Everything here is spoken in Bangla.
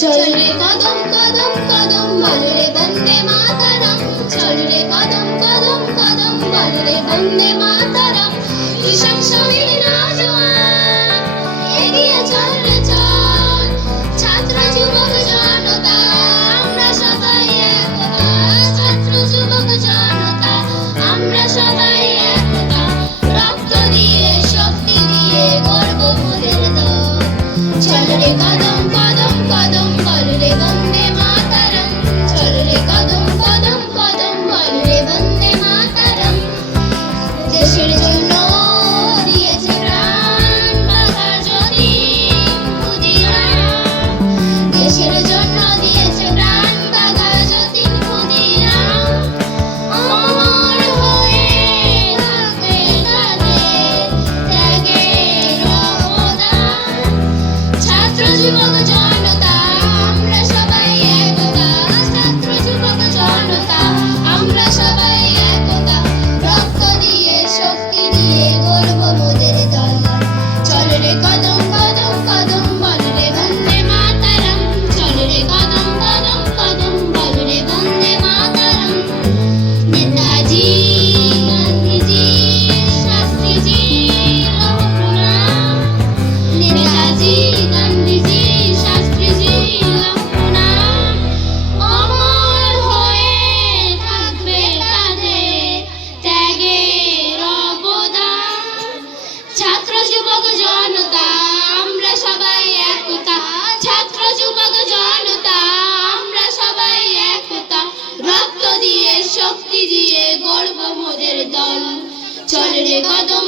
চল রে কদম কদম কদম বল রে বন্দে মাতরম, চল রে কদম কদম কদম বল রে বন্দে মাতরম। কৃষক শ্রমিক নওজোয়ান এগিয়ে চল রে চল, ছাত্র যুবক জনতা আমরা সবাই একতা, ছাত্র যুবক জনতা আমরা সবাই একতা। রক্ত দিয়ে শক্তি দিয়ে গর্ব মোদের দল। চল রে কদম কদম কদম বল রে বন্দে মাতরম, চল রে কদম কদম কদম বল রে বন্দে মাতরম। দেশের জন্য দিয়েছে প্রাণ বাঘা যতীন ক্ষুদিরাম, দেশের জন্য দিয়েছে প্রাণ বাঘা যতীন ক্ষুদিরাম। অমর হয়ে থাকবে তাদের ত্যাগের অবদান। ছাত্র যুবক জনতা আমরা সবাই একতা, ছাত্র যুবক জনতা আমরা সবাই একতা। রক্ত দিয়ে শক্তি দিয়ে গর্ব মোদের দল। চল রে কদম কদম কদম বল রে বন্দে মাতরম, চল রে কদম কদম কদম বল রে বন্দে মাতরম। নেতাজি গান্ধীজি শাস্ত্রীজি লৌহ প্রণাম, নেতাজি গান্ধীজি শাস্ত্রীজি লৌহ প্রণাম। অমর হয়ে থাকবে তাদের ত্যাগের অবদান। ছাত্র যুবক জনতা আমরা সবাই একতা, ছাত্র যুবক জনতা আমরা সবাই একতা। রক্ত দিয়ে শক্তি দিয়ে গর্ব মোদের দল। চল রে কদম